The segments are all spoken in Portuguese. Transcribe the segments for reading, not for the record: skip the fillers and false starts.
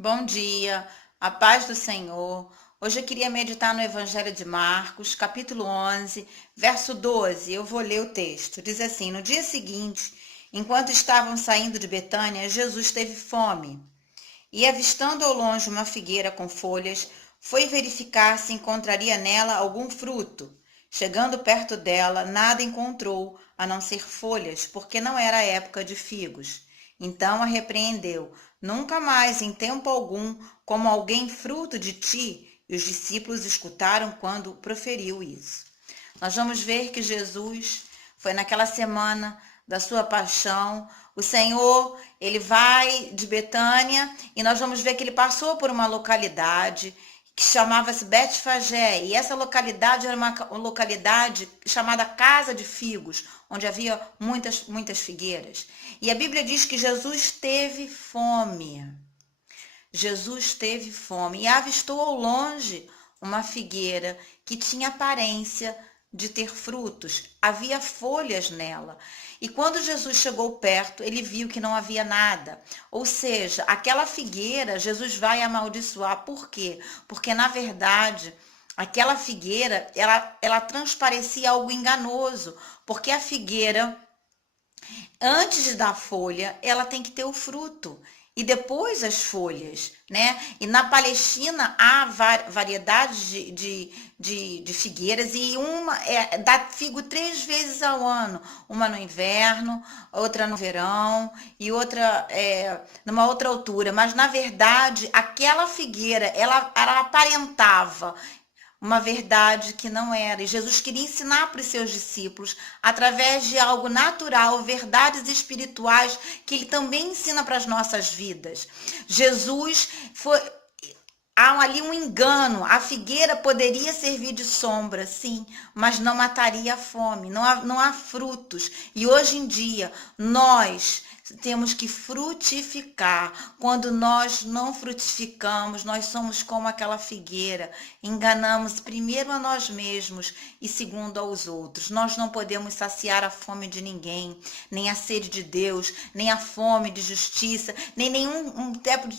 Bom dia, a paz do Senhor. Hoje eu queria meditar no Evangelho de Marcos, capítulo 11, verso 12. Eu vou ler o texto. Diz assim: No dia seguinte, enquanto estavam saindo de Betânia, Jesus teve fome. E avistando ao longe uma figueira com folhas, foi verificar se encontraria nela algum fruto. Chegando perto dela, nada encontrou, a não ser folhas, porque não era a época de figos. Então a repreendeu: Nunca mais, em tempo algum, como alguém fruto de ti. E os discípulos escutaram quando proferiu isso. Nós vamos ver que Jesus foi naquela semana da sua paixão. O Senhor, ele vai de Betânia e nós vamos ver que ele passou por uma localidade que chamava-se Betfagé, e essa localidade era uma localidade chamada Casa de Figos, onde havia muitas figueiras. E a Bíblia diz que Jesus teve fome. Jesus teve fome e avistou ao longe uma figueira que tinha aparência de ter frutos. Havia folhas nela. E quando Jesus chegou perto, ele viu que não havia nada. Ou seja, aquela figueira, Jesus vai amaldiçoar. Por quê? Porque, na verdade, aquela figueira, ela transparecia algo enganoso. Porque a figueira, antes de dar folha, ela tem que ter o fruto. E depois as folhas, né? E na Palestina há variedades de figueiras e uma dá figo 3 vezes ao ano. Uma no inverno, outra no verão e outra numa outra altura. Mas, na verdade, aquela figueira, ela aparentava uma verdade que não era. E Jesus queria ensinar para os seus discípulos, através de algo natural, verdades espirituais que ele também ensina para as nossas vidas. Jesus foi. Há ali um engano. A figueira poderia servir de sombra, sim, mas não mataria a fome. Não há frutos. E hoje em dia, nós temos que frutificar. Quando nós não frutificamos, nós somos como aquela figueira. Enganamos primeiro a nós mesmos e segundo aos outros. Nós não podemos saciar a fome de ninguém, nem a sede de Deus, nem a fome de justiça, nem nenhum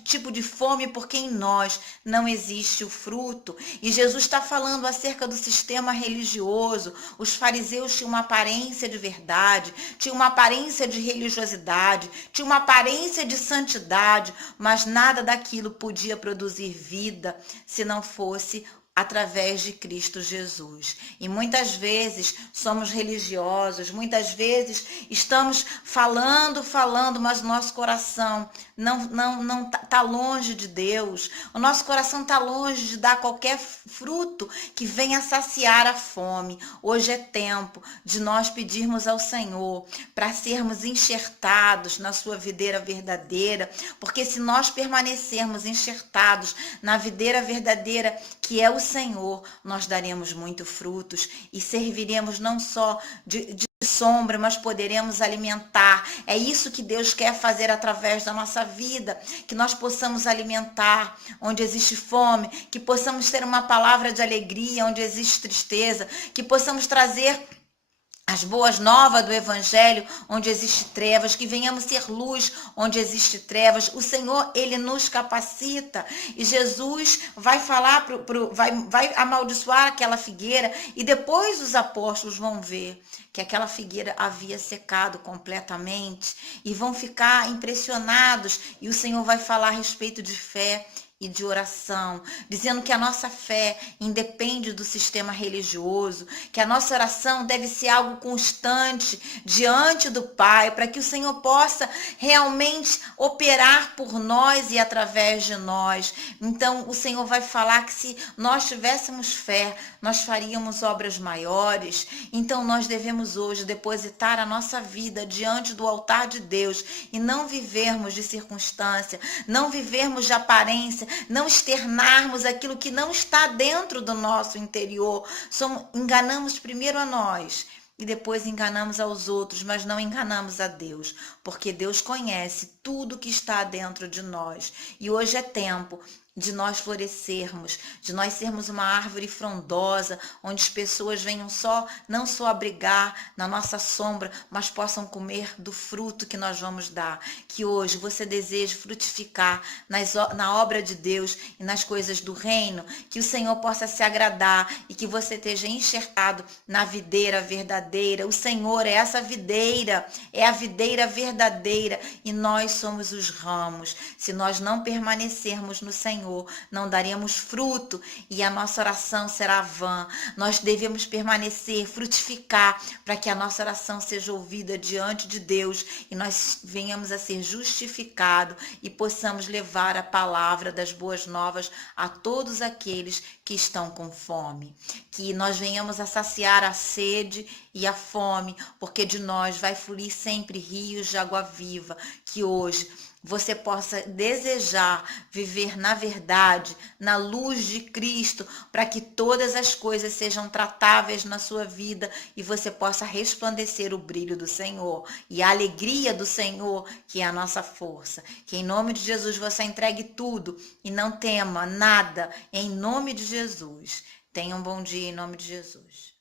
tipo de fome, porque em nós não existe o fruto. E Jesus está falando acerca do sistema religioso. Os fariseus tinham uma aparência de verdade, tinham uma aparência de religiosidade, tinha uma aparência de santidade, mas nada daquilo podia produzir vida se não fosse através de Cristo Jesus. E muitas vezes somos religiosos, muitas vezes estamos falando, mas o nosso coração não tá longe de Deus. O nosso coração tá longe de dar qualquer fruto que venha saciar a fome. Hoje é tempo de nós pedirmos ao Senhor para sermos enxertados na sua videira verdadeira, porque se nós permanecermos enxertados na videira verdadeira, que é o Senhor, nós daremos muito frutos e serviremos não só de sombra, mas poderemos alimentar. É isso que Deus quer fazer através da nossa vida, que nós possamos alimentar onde existe fome, que possamos ter uma palavra de alegria onde existe tristeza, que possamos trazer as boas novas do Evangelho, onde existe trevas, que venhamos ser luz, onde existe trevas. O Senhor, ele nos capacita. E Jesus vai falar, vai amaldiçoar aquela figueira, e depois os apóstolos vão ver que aquela figueira havia secado completamente, e vão ficar impressionados, e o Senhor vai falar a respeito de fé e de oração, dizendo que a nossa fé independe do sistema religioso, que a nossa oração deve ser algo constante diante do Pai, para que o Senhor possa realmente operar por nós e através de nós. Então o Senhor vai falar que se nós tivéssemos fé, nós faríamos obras maiores. Então nós devemos hoje depositar a nossa vida diante do altar de Deus e não vivermos de circunstância, não vivermos de aparência, não externarmos aquilo que não está dentro do nosso interior. Enganamos primeiro a nós e depois enganamos aos outros, mas não enganamos a Deus, porque Deus conhece tudo que está dentro de nós. E hoje é tempo de nós florescermos, de nós sermos uma árvore frondosa, onde as pessoas venham não só abrigar na nossa sombra, mas possam comer do fruto que nós vamos dar. Que hoje você deseje frutificar na obra de Deus e nas coisas do reino, que o Senhor possa se agradar e que você esteja enxertado na videira verdadeira. O Senhor é essa videira, é a videira verdadeira e nós somos os ramos. Se nós não permanecermos no Senhor, não daremos fruto e a nossa oração será vã. Nós devemos permanecer, frutificar, para que a nossa oração seja ouvida diante de Deus e nós venhamos a ser justificados e possamos levar a palavra das boas novas a todos aqueles que estão com fome. Que nós venhamos a saciar a sede e a fome, porque de nós vai fluir sempre rios de água viva. Que hoje você possa desejar viver na verdade, na luz de Cristo, para que todas as coisas sejam tratáveis na sua vida e você possa resplandecer o brilho do Senhor e a alegria do Senhor, que é a nossa força. Que em nome de Jesus você entregue tudo e não tema nada, em nome de Jesus. Tenha um bom dia em nome de Jesus.